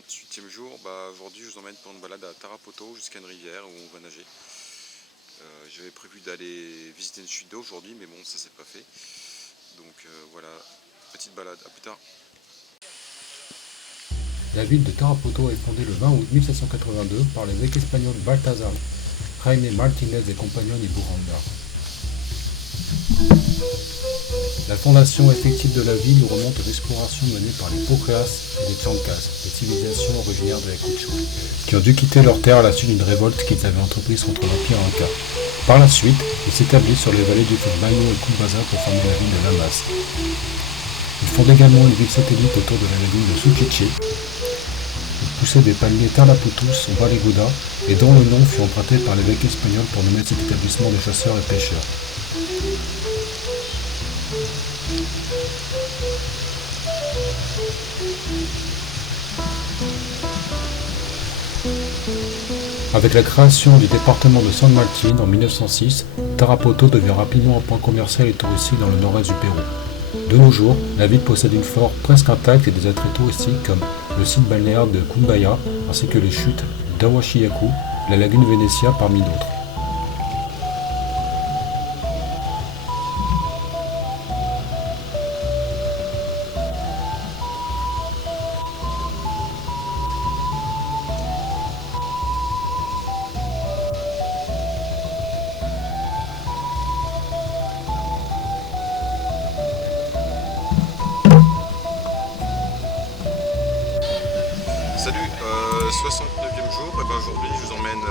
68e jour, aujourd'hui je vous emmène pour une balade à Tarapoto jusqu'à une rivière où on va nager. J'avais prévu d'aller visiter une chute d'eau aujourd'hui, mais bon, ça s'est pas fait. Donc voilà, petite balade, à plus tard. La ville de Tarapoto est fondée le 20 août 1782 par l'évêque espagnol Baltasar Jaime Martínez et Compañón y Burranga. La fondation effective de la ville remonte aux explorations menées par les Pocas et les Chancas, des civilisations originaires de l'Ayacucho, qui ont dû quitter leurs terres à la suite d'une révolte qu'ils avaient entreprise contre l'Empire Inca. Par la suite, ils s'établissent sur les vallées du fleuve Mayo et Cumbasa pour former la ville de Lamas. Ils fondent également une ville satellite autour de la lagune de Suchiche. Ils poussaient des palmiers Taraputus au Baliguda et dont le nom fut emprunté par l'évêque espagnol pour nommer cet établissement de chasseurs et pêcheurs. Avec la création du département de San Martín en 1906, Tarapoto devient rapidement un point commercial et touristique dans le nord-est du Pérou. De nos jours, la ville possède une flore presque intacte et des attraits touristiques comme le site balnéaire de Cumbaya ainsi que les chutes d'Ahuachiacu, la lagune Venecia parmi d'autres. Salut, 69e jour, et aujourd'hui je vous emmène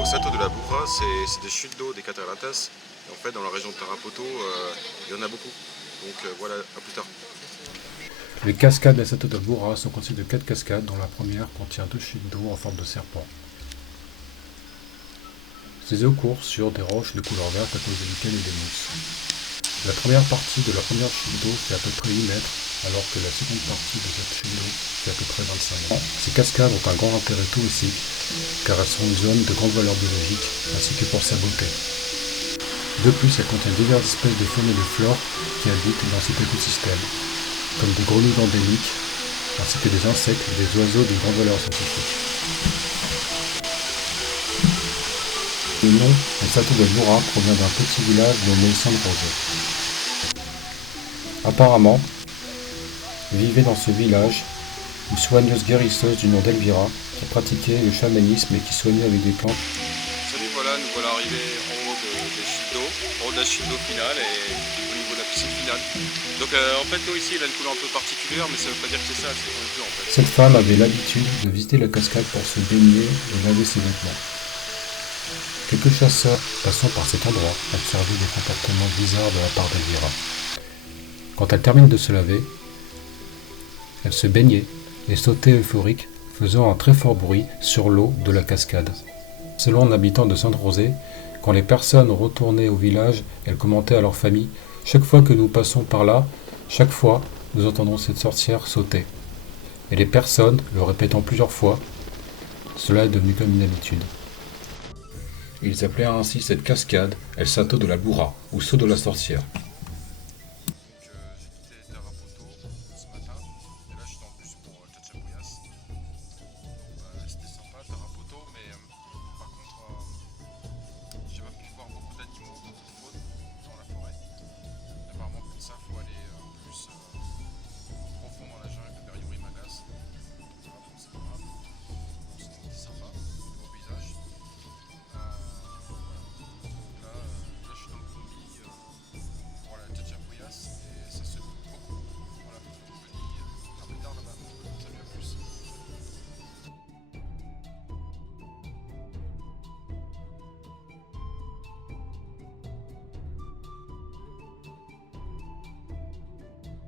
au Sato de la Burra, c'est des chutes d'eau, des cataratas. Et en fait dans la région de Tarapoto, il y en a beaucoup. Donc voilà, à plus tard. Les cascades de Sato de Burra sont constituées de 4 cascades dont la première contient 2 chutes d'eau en forme de serpent. Ces eaux courent sur des roches de couleur verte à cause desquelles il y a des mousses. La première partie de la première chute d'eau fait à peu près 8 mètres, alors que la seconde partie de cette chute d'eau fait à peu près 25 mètres. Ces cascades ont un grand intérêt touristique, car elles sont une zone de grande valeur biologique, ainsi que pour sa beauté. De plus, elles contiennent diverses espèces de faune et de flore qui habitent dans cet écosystème, comme des grenouilles endémiques, ainsi que des insectes et des oiseaux d'une grande valeur scientifique. Le nom de Sato de Burra provient d'un petit village nommé San José. Apparemment, vivait dans ce village une soigneuse guérisseuse du nom d'Elvira qui pratiquait le chamanisme et qui soignait avec des plantes. Salut, voilà, nous voilà arrivés en haut des chutes d'eau, en haut de la chute d'eau finale et au niveau de la piscine finale. Donc en fait l'eau ici elle a une couleur un peu particulière, mais ça veut pas dire que c'est ça, c'est qu'on est bleu en fait. Cette femme avait l'habitude de visiter la cascade pour se baigner et laver ses vêtements. Quelques chasseurs passant par cet endroit observaient des comportements bizarres de la part d'Elvira. Quand elle termine de se laver, elle se baignait et sautait euphorique, faisant un très fort bruit sur l'eau de la cascade. Selon un habitant de San José, quand les personnes retournaient au village, elles commentaient à leur famille « Chaque fois que nous passons par là, chaque fois, nous entendons cette sorcière sauter. » Et les personnes, le répétant plusieurs fois, cela est devenu comme une habitude. Ils appelaient ainsi cette cascade El Sato de la Burra, ou saut de la sorcière.